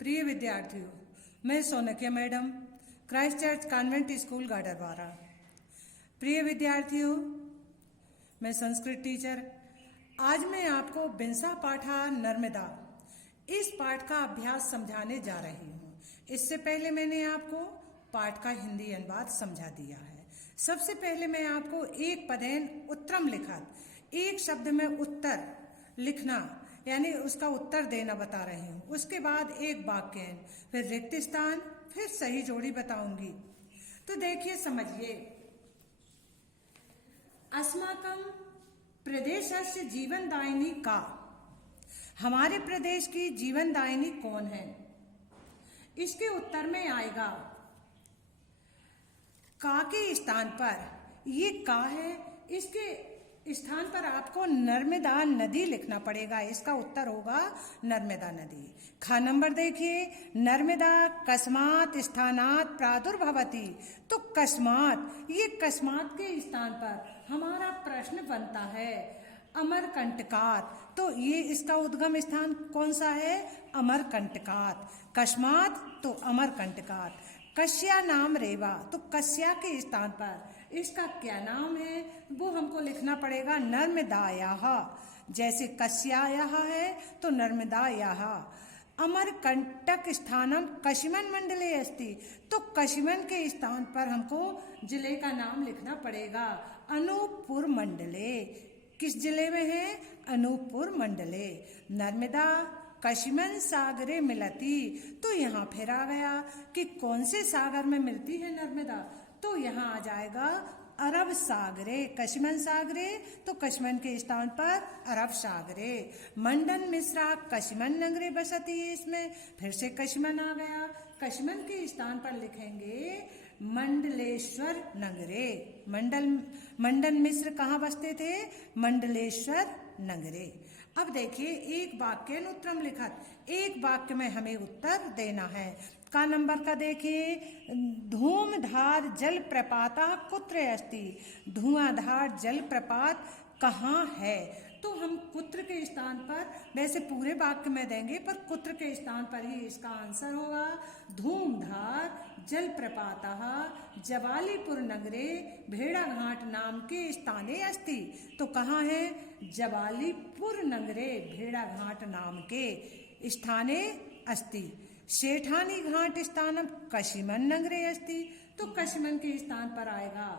प्रिय विद्यार्थियों, मैं Sonkiya madam, Christ church convent school Gadarwara. प्रिय विद्यार्थियों, मैं संस्कृत टीचर। आज मैं आपको बिंसा पाठा नर्मदा इस पाठ का अभ्यास समझाने जा रही हूँ। इससे पहले मैंने आपको पाठ का हिंदी अनुवाद समझा दिया है। सबसे पहले मैं आपको एक पदेन उत्तरम लिखत, एक शब्द में उत्तर लिखना यानी उसका उत्तर देना बता रही हूँ। उसके बाद एक वाक्य, फिर रिक्त स्थान, फिर सही जोड़ी बताऊंगी। तो देखिए, समझिए। अस्माकं प्रदेशस्य जीवनदायिनी का, हमारे प्रदेश की जीवनदायिनी कौन है? इसके उत्तर में आएगा का के स्थान पर, ये का है, इसके स्थान पर आपको नर्मदा नदी लिखना पड़ेगा। इसका उत्तर होगा नर्मदा नदी। खा नंबर देखिए, नर्मदा कस्मात स्थानात प्रादुर्भवति। तो कस्मात, ये कस्मात के स्थान पर हमारा प्रश्न बनता है अमरकंटकात। तो ये इसका उद्गम स्थान कौन सा है? अमरकंटकात। कस्मात तो अमरकंटकात। कस्या नाम रेवा, तो कस्या के स्थान पर इसका क्या नाम है वो हमको लिखना पड़ेगा नर्मदायाः। जैसे कस्यायाः है तो नर्मदायाः। अमरकंटक स्थानम कशिमन मंडले अस्ति, तो कशिमन के स्थान पर हमको जिले का नाम लिखना पड़ेगा अनूपपुर मंडले। किस जिले में है? अनूपपुर मंडले। नर्मदा कशिमन सागरे मिलती, तो यहाँ फिर आ गया कि कौन से सागर में मिलती है नर्मदा। तो यहाँ आ जाएगा अरब सागरे। कशिमन सागरे, तो कशिमन के स्थान पर अरब सागरे। मंडन मिश्रा कशिमन नगरे बसती, इसमें फिर से कशिमन आ गया। कशिमन के स्थान पर लिखेंगे मंडलेश्वर नगरे। मंडन मिश्र कहाँ बसते थे? मंडलेश्वर नगरे। अब देखिए, एक वाक्य उत्तरम लिखत, एक वाक्य में हमें उत्तर देना है। का नंबर का देखिए, धूमधार जलप्रपात कुत्र अस्ति। धुआंधार जलप्रपात कहाँ है? तो हम कुत्र के स्थान पर, वैसे पूरे वाक्य में देंगे पर कुत्र के स्थान पर ही इसका आंसर होगा धूमधार जलप्रपातः जवालीपुर नगरे भेड़ाघाट नाम के स्थाने अस्ति। तो कहाँ है? जवालीपुर नगरे भेड़ाघाट नाम के स्थाने अस्ति। सेठानी घाट स्थानम कशिमन नगरे अस्ति, तो कशिमन के स्थान पर आएगा।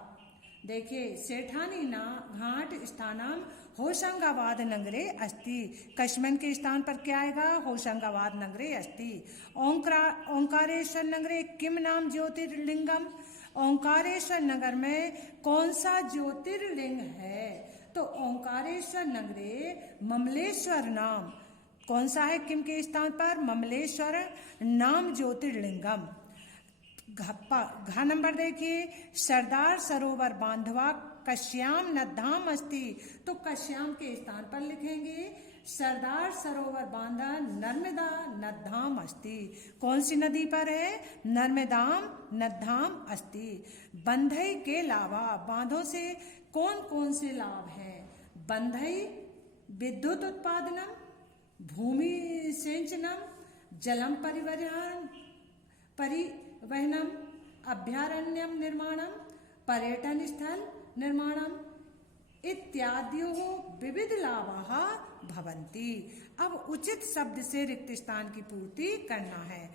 देखिए, सेठानी घाट स्थानम होशंगाबाद नगरे अस्ति। कशिमन के स्थान पर क्या आएगा? होशंगाबाद नगरे अस्ति। ओंकारेश्वर नगरे किम नाम ज्योतिर्लिंगम। ओंकारेश्वर नगर में कौन सा ज्योतिर्लिंग है? तो ओंकारेश्वर नगरे ममलेश्वर नाम कौन सा है? किम के स्थान पर? ममलेश्वर नाम ज्योतिर्लिंगम। घा नंबर देखिए, सरदार सरोवर बांधवा कश्याम नद्धाम अस्ति। तो कश्याम के स्थान पर लिखेंगे सरदार सरोवर बांधा नर्मदा नद्धाम अस्ति। कौन सी नदी पर है? नर्मदाम नद्धाम अस्ति। बंधई के लाभा, बांधों से कौन कौन से लाभ हैं? बंधई विद्युत उत्पादनम, भूमि सिंचनम, जलम परिवहनम, अभ्यारण्यम निर्माणम, पर्यटन स्थल निर्माणम इत्याद्यो विविध लाभाः भवन्ति। अब उचित शब्द से रिक्त स्थान की पूर्ति करना है।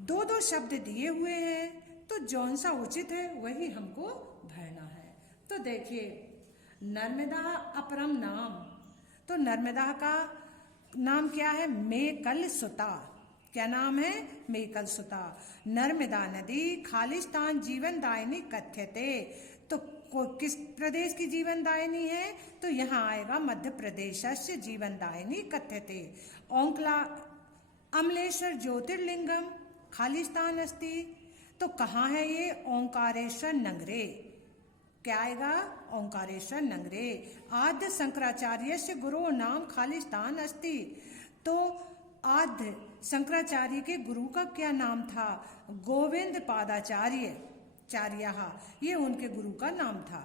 दो दो शब्द दिए हुए हैं, तो जौन सा उचित है वही हमको भरना है। तो देखिए, नर्मदा अपरम नाम, तो नर्मदा का नाम क्या है? मेकल सुता। क्या नाम है? मेकल सुता। नर्मदा नदी खालिस्तान जीवनदायिनी कथ्यते, तो किस प्रदेश की जीवनदायिनी है? तो यहाँ आएगा मध्य प्रदेशस्य जीवनदायिनी कथ्यते। अमलेश्वर ज्योतिर्लिंगम खालिस्तान अस्ति, तो कहाँ है ये? ओंकारेश्वर नगरे। क्या आएगा? ओंकारेश्वर नगरे। आद्य शंकराचार्यस्य गुरु नाम खालिस्तान अस्ति, तो आद्य शंकराचार्य के गुरु का क्या नाम था? गोविंद पादाचार्य चार्याः, ये उनके गुरु का नाम था।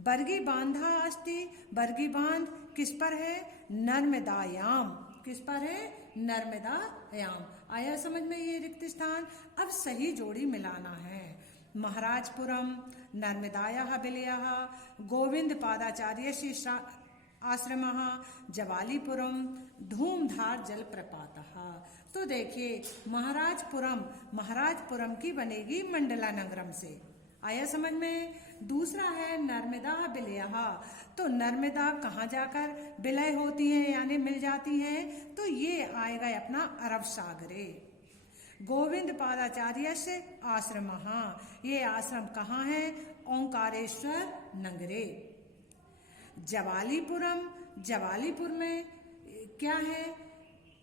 बरगी बांधा अस्ति, बरगी बांध किस पर है? नर्मदायाम। किस पर है? नर्मदायाम। आया समझ में ये रिक्त स्थान? अब सही जोड़ी मिलाना है। महाराजपुरम नर्मदायाः विलयः गोविंद पादाचार्यस्य आश्रमः जवालीपुरम धूमधार जलप्रपातः। तो देखिए महाराजपुरम की बनेगी मंडला नगरम से। आया समझ में? दूसरा है नर्मदा विलयः। तो नर्मदा कहाँ जाकर विलय होती है यानी मिल जाती है? तो ये आएगा अपना अरब सागरे। गोविंद पादाचार्य से आश्रम, ये आश्रम कहाँ है? ओंकारेश्वर नगरे। जवालीपुर में क्या है?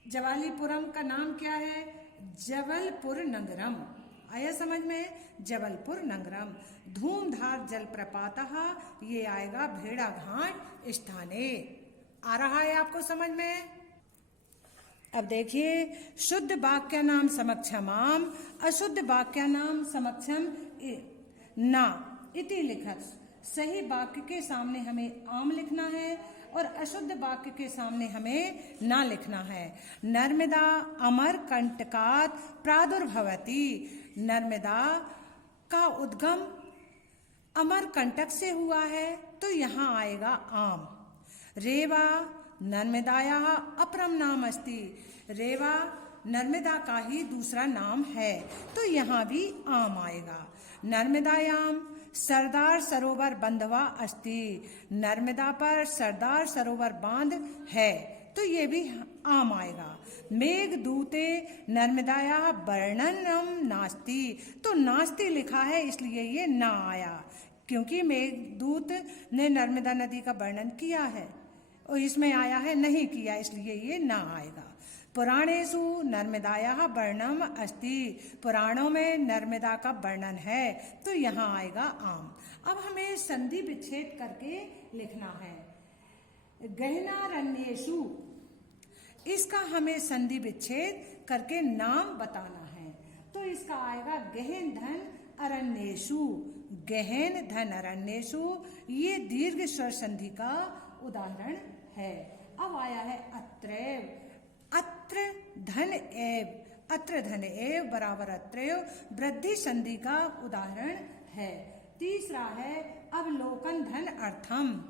जवालीपुरम का नाम क्या है? जबलपुर नगरम। आया समझ में? जबलपुर नगरम। धूमधार जलप्रपातः, ये आएगा भेड़ा घाट स्थाने। आ रहा है आपको समझ में? अब देखिए शुद्ध वाक्य नाम समक्षमाम अशुद्ध वाक्य नाम समक्षम ना इति लिखत। सही वाक्य के सामने हमें आम लिखना है और अशुद्ध वाक्य के सामने हमें ना लिखना है। नर्मदा अमरकंटकात् प्रादुर्भवति। नर्मदा का उद्गम अमरकंटक से हुआ है तो यहाँ आएगा आम। रेवा नर्मदायाः अपरम नाम अस्ति। रेवा नर्मदा का ही दूसरा नाम है तो यहाँ भी आम आएगा। नर्मदायाम सरदार सरोवर बंधवा अस्ति। नर्मदा पर सरदार सरोवर बांध है तो ये भी आम आएगा। मेघदूते नर्मदायाः वर्णनम नास्ति। तो नास्ति लिखा है इसलिए ये ना आया, क्योंकि मेघदूत ने नर्मदा नदी का वर्णन किया है और इसमें आया है नहीं किया, इसलिए ये ना आएगा। पुराणेषु नर्मदायाः वर्णनम अस्ति। पुराणों में नर्मदा का वर्णन है तो यहाँ आएगा आम। अब हमें संधि विच्छेद करके लिखना है। गहनारण्येषु, इसका हमें संधि विच्छेद करके नाम बताना है तो इसका आएगा गहन धन अरण्येषु। गहन धन अरण्येषु ये दीर्घ स्वर संधि का उदाहरण है। अब आया है अत्रैव। अत्र धन एव, अत्र धन एव बराबर अत्रैव वृद्धि संधि का उदाहरण है। तीसरा है अवलोकन धन अर्थम।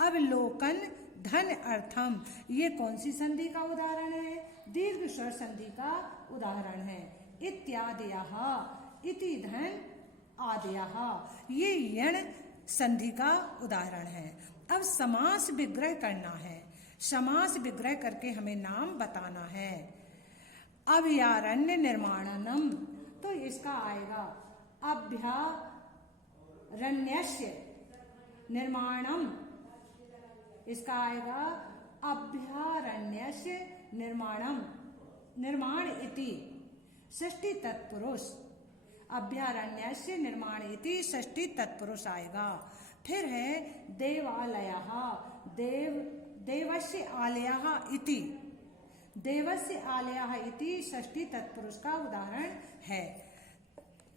अवलोकन धन अर्थम, ये कौन सी संधि का उदाहरण है? दीर्घ स्वर संधि का उदाहरण है। इत्यादयः, इति धन आदयः, ये यण संधि का उदाहरण है। अब समास विग्रह करना है। समास विग्रह करके हमें नाम बताना है। अभयारण्य निर्माणनम, तो इसका आएगा अभयारण्यस्य निर्माणम। इसका आएगा अभयारण्यस्य निर्माणम। निर्माण इति षष्ठी तत्पुरुष। अभयारण्यस्य निर्माण इति षष्ठी तत्पुरुष आएगा। फिर है देवालयः। देवस्य आलयः इति। देवस्य आलयः इति षष्ठी तत्पुरुष का उदाहरण है।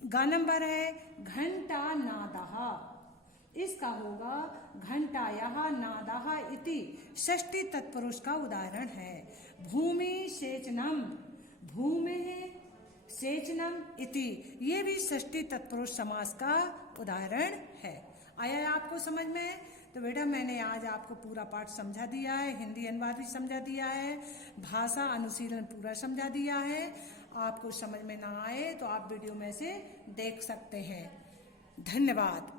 गा नंबर है घंटा नादः। इसका होगा घंटायाः नादः इति षष्ठी तत्पुरुष का उदाहरण है। भूमि सेचनम। भूमिः सेचनम इति, ये भी षष्ठी तत्पुरुष समास का उदाहरण है। आया आपको समझ में? तो बेटा मैंने आज आपको पूरा पाठ समझा दिया है, हिंदी अनुवाद भी समझा दिया है, भाषा अनुशीलन पूरा समझा दिया है। आपको समझ में ना आए तो आप वीडियो में से देख सकते हैं। धन्यवाद।